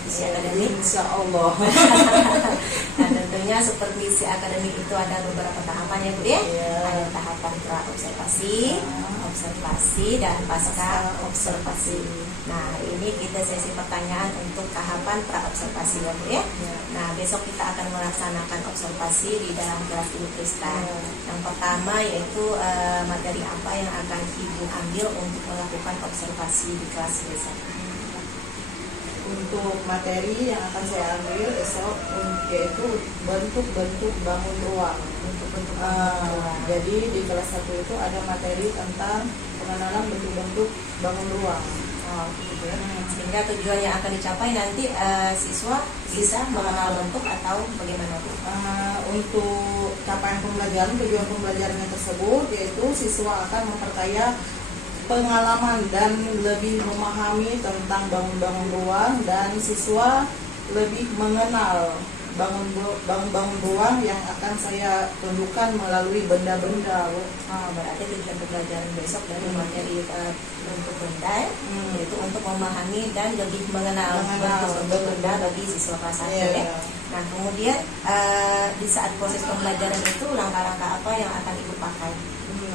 supervisi akademik. Insya Allah. Nah, tentunya supervisi akademik itu ada beberapa tahapan ya Bu ya. Ada tahapan pra observasi, observasi dan pasca observasi. Nah, ini kita sesi pertanyaan untuk tahapan pra observasi ya Bu ya. Nah, besok kita akan melaksanakan observasi di dalam kelas Ibu Krista. Yang pertama yaitu materi apa yang akan Ibu ambil untuk melakukan observasi di kelas besok. Untuk materi yang akan saya ambil esok yaitu bentuk-bentuk bangun ruang. Jadi di kelas 1 itu ada materi tentang pengenalan bentuk-bentuk bangun ruang. Gitu ya. Sehingga tujuan yang akan dicapai nanti siswa bisa mengenal bentuk atau bagaimana Bu? Untuk capaian pembelajaran, tujuan pembelajarannya tersebut yaitu siswa akan memperkaya pengalaman dan lebih memahami tentang bangun-bangun ruang, dan siswa lebih mengenal bangun-bangun ruang yang akan saya tunjukkan melalui benda-benda. Berarti tujuan pembelajaran besok dari materi bentuk benda yaitu untuk memahami dan lebih mengenal bentuk benda bagi siswa kelas 1 ya. Nah, kemudian di saat proses pembelajaran itu langkah-langkah apa yang akan Ibu pakai?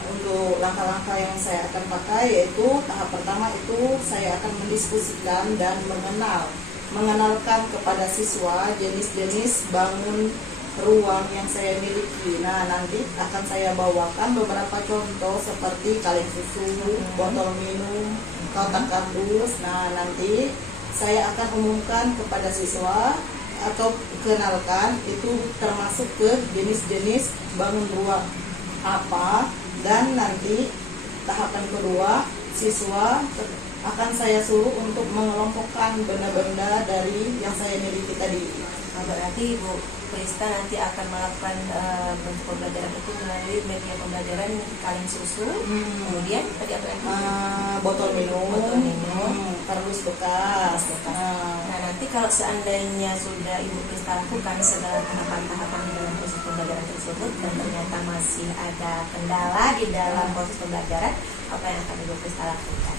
Untuk langkah-langkah yang saya akan pakai yaitu tahap pertama itu saya akan mendiskusikan dan mengenalkan kepada siswa jenis-jenis bangun ruang yang saya miliki. Nah, nanti akan saya bawakan beberapa contoh seperti kaleng susu, botol minum, kotak kardus. Nah, nanti saya akan umumkan kepada siswa atau kenalkan itu termasuk ke jenis-jenis bangun ruang apa. Dan nanti tahapan kedua siswa akan saya suruh untuk mengelompokkan benda-benda dari yang saya miliki tadi. Berarti Bu Krista nanti akan melakukan bentuk pembelajaran itu melalui media pembelajaran kaleng susu, kemudian tadi apa lagi? Botol minum, kardus bekas. Nah, nanti kalau seandainya sudah Ibu Krista lakukan segala tahapan-tahapan di dalam proses pembelajaran tersebut dan ternyata masih ada kendala di dalam proses pembelajaran, apa yang akan Ibu Krista lakukan?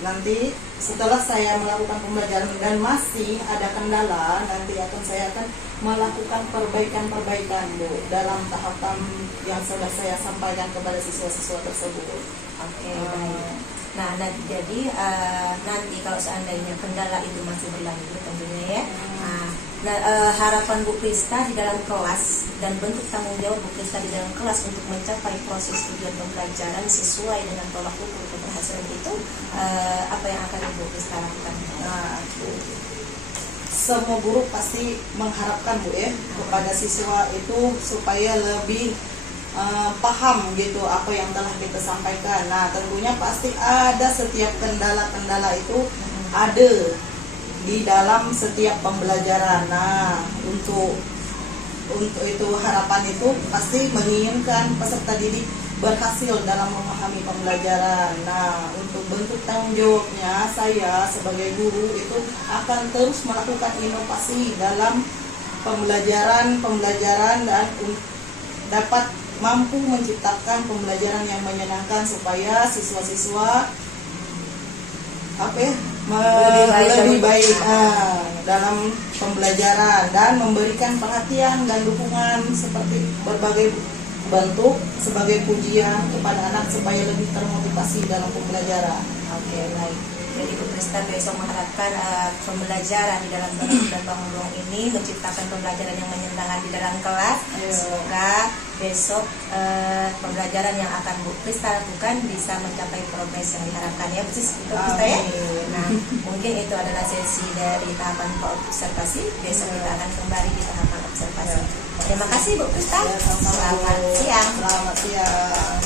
Nanti setelah saya melakukan pembelajaran dan masih ada kendala, nanti saya akan melakukan perbaikan-perbaikan Bu dalam tahapan yang sudah saya sampaikan kepada siswa-siswa tersebut. Oke, baik. Nah, jadi nanti kalau seandainya kendala itu masih berlanjut tentunya ya. Harapan Bu Krista di dalam kelas dan bentuk tanggung jawab Bu Krista di dalam kelas untuk mencapai proses tujuan pembelajaran sesuai dengan tolak ukur keberhasilan itu apa yang akan Ibu Krista lakukan? Semua guru pasti mengharapkan Bu ya kepada siswa itu supaya lebih paham gitu apa yang telah kita sampaikan. Nah, tentunya pasti ada setiap kendala-kendala itu ada di dalam setiap pembelajaran. Nah, untuk itu harapan itu pasti menginginkan peserta didik berhasil dalam memahami pembelajaran. Nah, untuk bentuk tanggung jawabnya saya sebagai guru itu akan terus melakukan inovasi dalam pembelajaran dan dapat mampu menciptakan pembelajaran yang menyenangkan supaya siswa-siswa lebih baik dalam pembelajaran dan memberikan perhatian dan dukungan seperti berbagai bentuk sebagai pujian kepada anak supaya lebih termotivasi dalam pembelajaran. Oke, baik. Jadi Bu Krista besok mengharapkan pembelajaran di dalam bentuk dan bangun ruang ini menciptakan pembelajaran yang menyenangkan di dalam kelas. Semoga besok pembelajaran yang akan Bu Krista lakukan bisa mencapai progres yang diharapkan ya Bu Krista ya. Nah, mungkin itu adalah sesi dari tahapan observasi. Besok kita akan kembali di tahapan observasi. Terima kasih Bu Krista. Selamat siang. Selamat siang.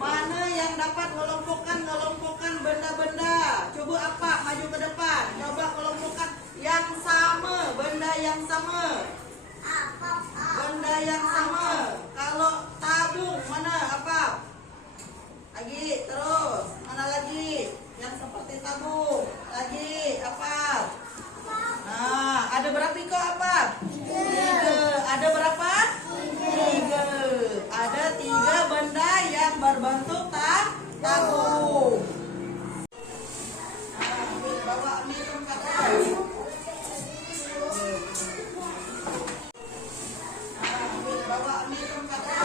Mana yang dapat mengelompokkan benda-benda? Coba apa? Maju ke depan. Coba kelompokkan yang sama, benda yang sama. Benda yang sama. Kalau tabung mana apa? Lagi terus. Mana lagi? Yang seperti tabung. Lagi apa? Nah, ada berapa kok apa? 3. Ada berapa? 3. Ada 3 benda yang berbentuk tabung. Nah, bawa ambil tempatnya. Bawa ambil tempatnya.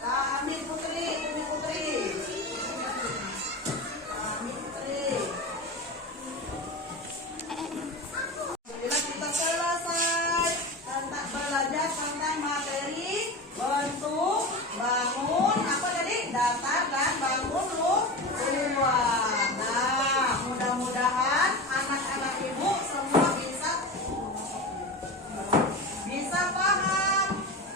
Nah, ambil putri. Ambil putri. Bila kita selesai tentang belajar tentang materi bentuk, bangun, apa tadi? Datar dan bangun luar. Nah, mudah-mudahan anak-anak ibu semua bisa paham.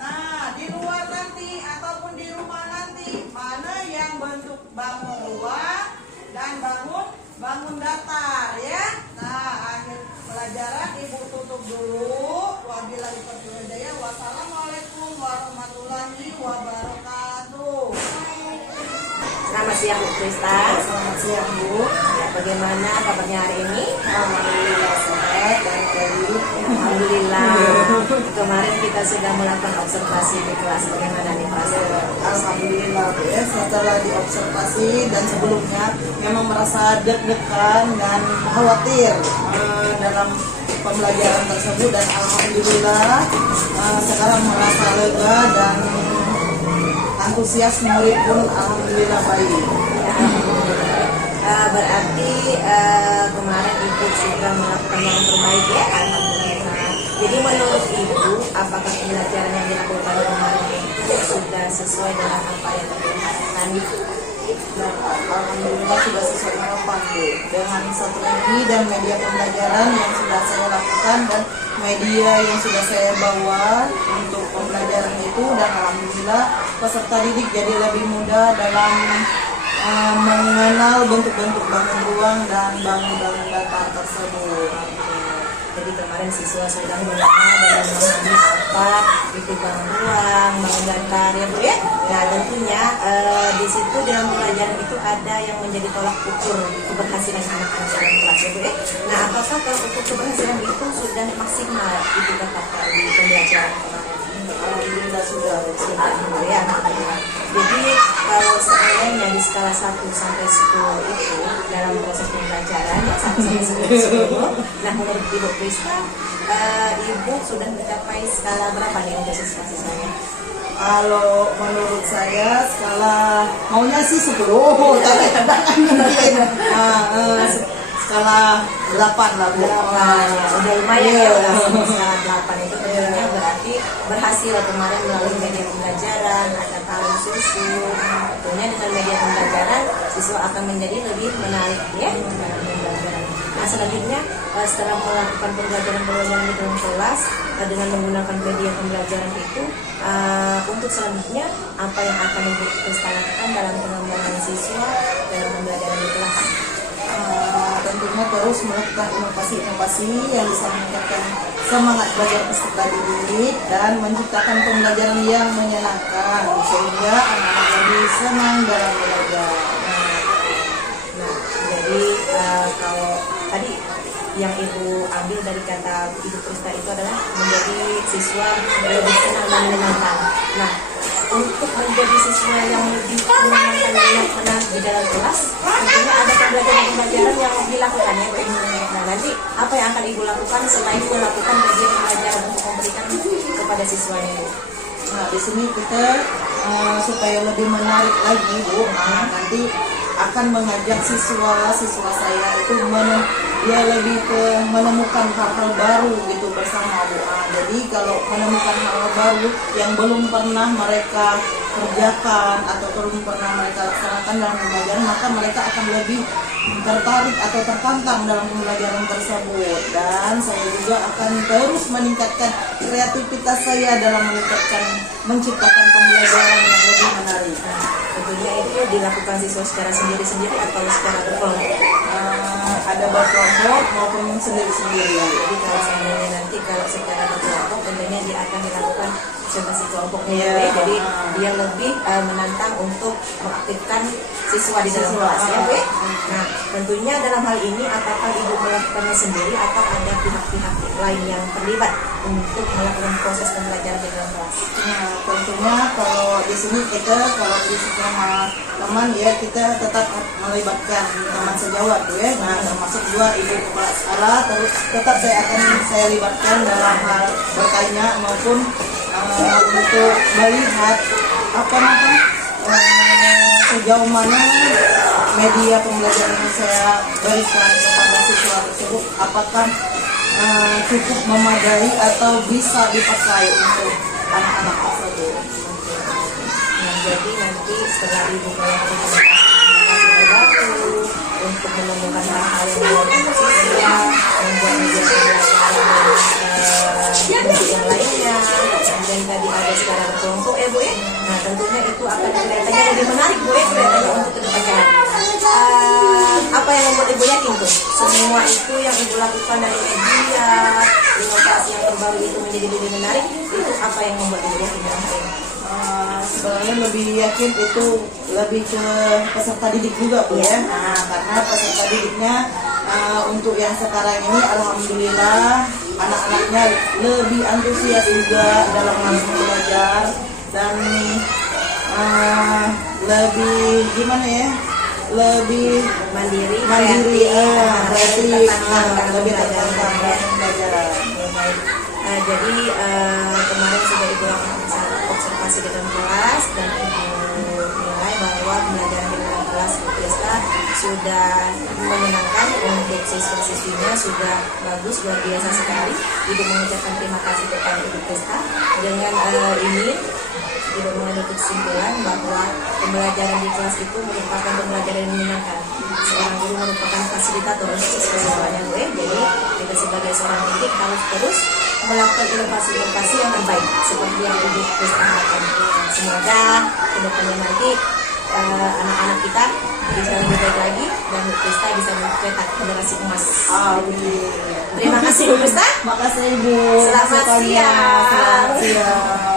Nah, di luar nanti ataupun di rumah nanti mana yang bentuk bangun luar dan bangun datar ya. Nah, akhir pelajaran ibu tutup dulu. Wabillahi taufiq wal hidayah. Wassalamualaikum warahmatullahi wabarakatuh. Selamat siang Bu Krista. Selamat siang Bu. Ya, bagaimana kabarnya hari ini? Alhamdulillah sehat dan baik. Alhamdulillah. Kemarin kita sudah melakukan observasi di kelas. Bagaimana nih perasaan? Alhamdulillah Bu ya, setelah diobservasi dan sebelumnya memang merasa deg-degan dan khawatir dalam pembelajaran tersebut, dan alhamdulillah sekarang merasa lega dan antusias murid pun alhamdulillah baik. Berarti kemarin Ibu sudah melakukan yang terbaik ya, alhamdulillah. Jadi menurut Ibu, apakah pembelajaran yang dilakukan kemarin itu sudah sesuai dengan apa yang diharapkan? Dan alhamdulillah sudah sesuai harapan Bu, dengan strategi dan media pembelajaran yang sudah saya lakukan dan media yang sudah saya bawa untuk pembelajaran itu, dan alhamdulillah peserta didik jadi lebih mudah dalam mengenal bentuk-bentuk bangun ruang dan bangun-bangun datar tersebut. Jadi kemarin siswa sudah mengenal dan memahami apa itu bangun ruang, bangun datar ya Bu ya. Nah tentunya di situ dalam pelajaran itu ada yang menjadi tolak ukur keberhasilan anak-anak dalam kelas ya Bu ya. Nah apakah tolak ukur keberhasilan itu sudah maksimal Ibu dapatkan di pembelajaran kemarin? Alhamdulillah sudah Bu ya. Jadi kalau seandainya di skala 1 sampai 10 itu dalam proses pembelajaran ya 1 sampai 10, nah menurut Ibu Krista, Ibu sudah mencapai skala berapa nih untuk siswa-siswanya? Kalau menurut saya skala maunya sih 10, tapi kadang mungkin skala 8 lah Bu. Udah lumayan ya, udah skala 8 itu tentunya berarti berhasil kemarin melalui media pembelajaran, ada tahu susu. Tentunya dengan media pembelajaran siswa akan menjadi lebih menarik ya dalam pembelajaran. Nah selanjutnya setelah melakukan pembelajaran di dalam kelas dengan menggunakan media pembelajaran itu, untuk selanjutnya apa yang akan Ibu Krista lakukan dalam pengembangan siswa dalam pembelajaran di kelas? Tentunya terus melakukan inovasi-inovasi yang bisa meningkatkan semangat belajar peserta didik dan menciptakan pembelajaran yang menyenangkan sehingga anak-anak lebih senang dalam belajar. Nah, jadi kalau tadi yang Ibu ambil dari kata Ibu Krista itu adalah menjadi siswa lebih senang dan menyenangkan. Nah, untuk menjadi siswa yang lebih menyenangkan dan menyenangkan di dalam kelas, tentunya ada pembelajaran yang dilakukan ya Bu. Nah, nanti apa yang akan Ibu lakukan selain melakukan media pembelajaran untuk memberikan kepada siswanya Bu? Nah, di sini kita supaya lebih menarik lagi Bu, nanti akan mengajak siswa saya itu dia lebih ke menemukan hal-hal baru gitu bersama Bu. Jadi kalau menemukan hal-hal baru yang belum pernah mereka kerjakan atau belum pernah mereka laksanakan dalam pembelajaran, maka mereka akan lebih tertarik atau tertantang dalam pembelajaran tersebut, dan saya juga akan terus meningkatkan kreativitas saya dalam menciptakan pembelajaran yang lebih menarik. Tentunya itu dilakukan siswa secara sendiri-sendiri atau secara berkelompok. Ada berkelompok maupun sendiri-sendiri. Jadi kalau seandainya nanti kalau secara berkelompok tentunya dia akan dilakukan observasi kelompoknya Iya. ya, jadi dia lebih menantang untuk mengaktifkan siswa di dalam Siswa, kelas ya Bu. Nah tentunya dalam hal ini apakah Ibu melakukannya sendiri atau ada pihak-pihak lain yang terlibat untuk melakukan proses pembelajaran di dalam kelas? Nah, tentunya kalau di sini kita kalau di sama teman ya kita tetap melibatkan teman sejawat tuh ya. Nah, termasuk juga ibu kepala sekolah terus tetap saya libatkan dalam hal bertanya maupun untuk melihat apa namanya sejauh mana media pembelajaran yang saya berikan kepada siswa tersebut apakah cukup memadai atau bisa dipakai untuk anak-anak tersebut. Nah, jadi nanti setelah Ibu melakukan inovasi baru untuk menemukan hal-hal yang luar siswa, membuat media pembelajaran untuk yang lainnya, kemudian tadi ada secara berkelompok Bu ya. Nah tentunya itu akan kelihatannya lebih menarik Bu ya, kelihatannya untuk kedepannya. Apa yang membuat Ibu yakin tuh semua itu yang Ibu lakukan dari media inovasi yang terbaru itu menjadi lebih menarik, itu apa yang membuat Ibu yakin dalam hal ini? Sebenarnya lebih yakin itu lebih ke peserta didik juga Bu ya. Nah, karena peserta didiknya untuk yang sekarang ini alhamdulillah anak-anaknya lebih antusias juga dalam hal belajar dan lebih gimana ya, lebih mandiri, kreatif, lebih lebih tertantang tertantang dalam belajar. Jadi kemarin sudah Ibu lakukan observasi di dalam kelas dan Ibu nilai bahwa pembelajaran di dalam kelas Fiesta sudah menyenangkan untuk siswa-siswinya, sudah bagus, luar biasa sekali. Ibu mengucapkan terima kasih kepada Ibu Fiesta. Dengan ini Ibu mengambil kesimpulan bahwa pembelajaran di kelas itu merupakan pembelajaran yang menyenangkan. Seorang guru merupakan fasilitator untuk siswa-siswanya Bu. Jadi kita sebagai seorang didik harus terus melakukan inovasi-inovasi yang terbaik seperti yang Ibu Fiesta harapkan. Semoga kedepannya nanti anak-anak kita bisa lebih baik lagi dan Bu Fiesta bisa mencetak generasi emas. Amin. Terima kasih Bu Fiesta. Makasih Ibu. Selamat Masukannya. siang. Selamat siang.